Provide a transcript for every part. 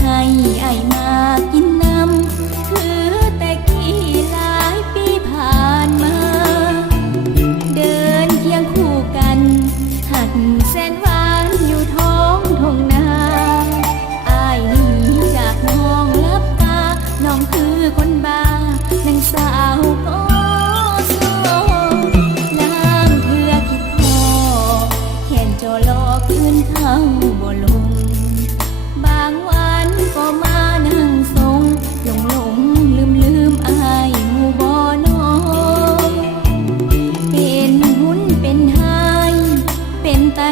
ให้ไอมากินน้ำคือแต่กี่หลายปีผ่านมาเดินเคียงคู่กันหักแสนหวานอยู่ท้องทุ่งนาอายหนีจากน้องลับตาน้องคือคนบ้านางสาวก็โซล้างเพื่อคิดพอแขนจอลอคืนเข้าบ่ลงบางวันก็มานั่งทรงหลงลืมอายหมู่บ่น้องเป็นหุ้นเป็นหายเป็นตา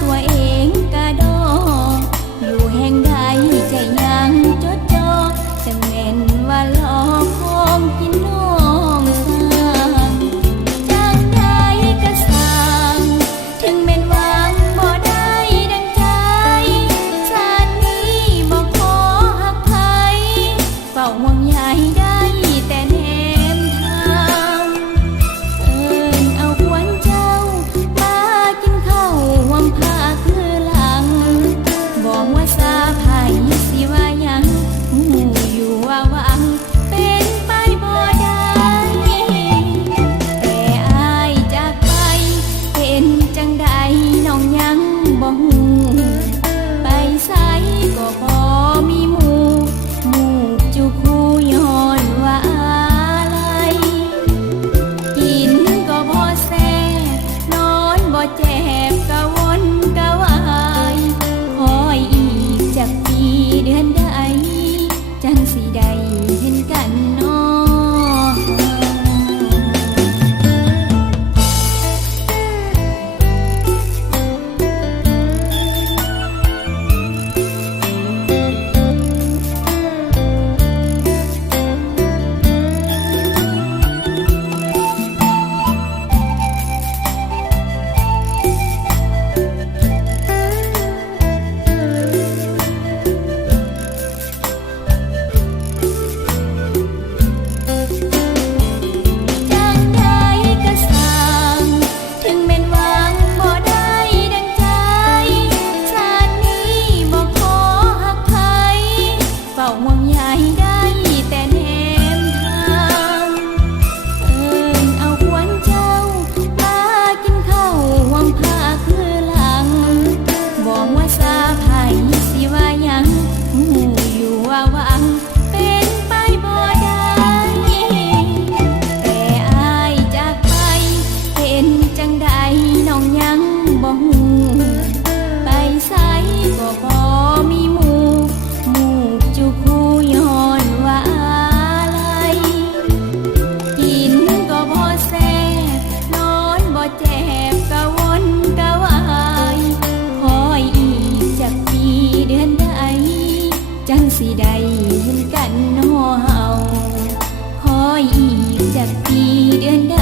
ตัวเองกะดออยู่แห่งใดใจยังจดจ่อจังแม่นว่าหลอกของกินน้องสร้างจังใดก็สร้างถึงแม่นหวังบ่ได้ดังใจชาตินี้บ่ขอหักไผเฝ้าห่วงใยได้แต่แนมทางเอิ้นเอาควันเจ้ามากินข้าวหวังพาคือหลังบอกว่าสาไผสิว่าหยังหูอยู่ว่าหวังเป็นไปบ่ได้แต่อายจากไปเป็นจังใดน้องยังบ่ฮู้ไปไสก็บ่มีหมู่จุคู่ย้อนว่าอะไรกินก็บ่แซ่บนอนบ่เจ็บกะวนกะวายคอยอีกจากปีเดือนใดจังสิได้เห็นกันน้อห่วงใยได้แต่แนมทางเอิ้นเอาควันเจ้ามากินข้าวหวังพาคือหลังบอกว่าสาไผสิว่าหยังหูอยู่ว่าหวังเป็นไปบ่ได้แต่อายจากไปเป็นจังใดน้องยังบ่ฮู้ไปไสก็บ่มีหมู่จุคู่ย้อนว่าอะไรกินก็บ่แซ่บนอนบ่เจ็บกะวนกะวายคอยอีกจากปีเดือนใดจังสิได้เห็นกันน้อเฮาคอยอีกจากปีเดือนใด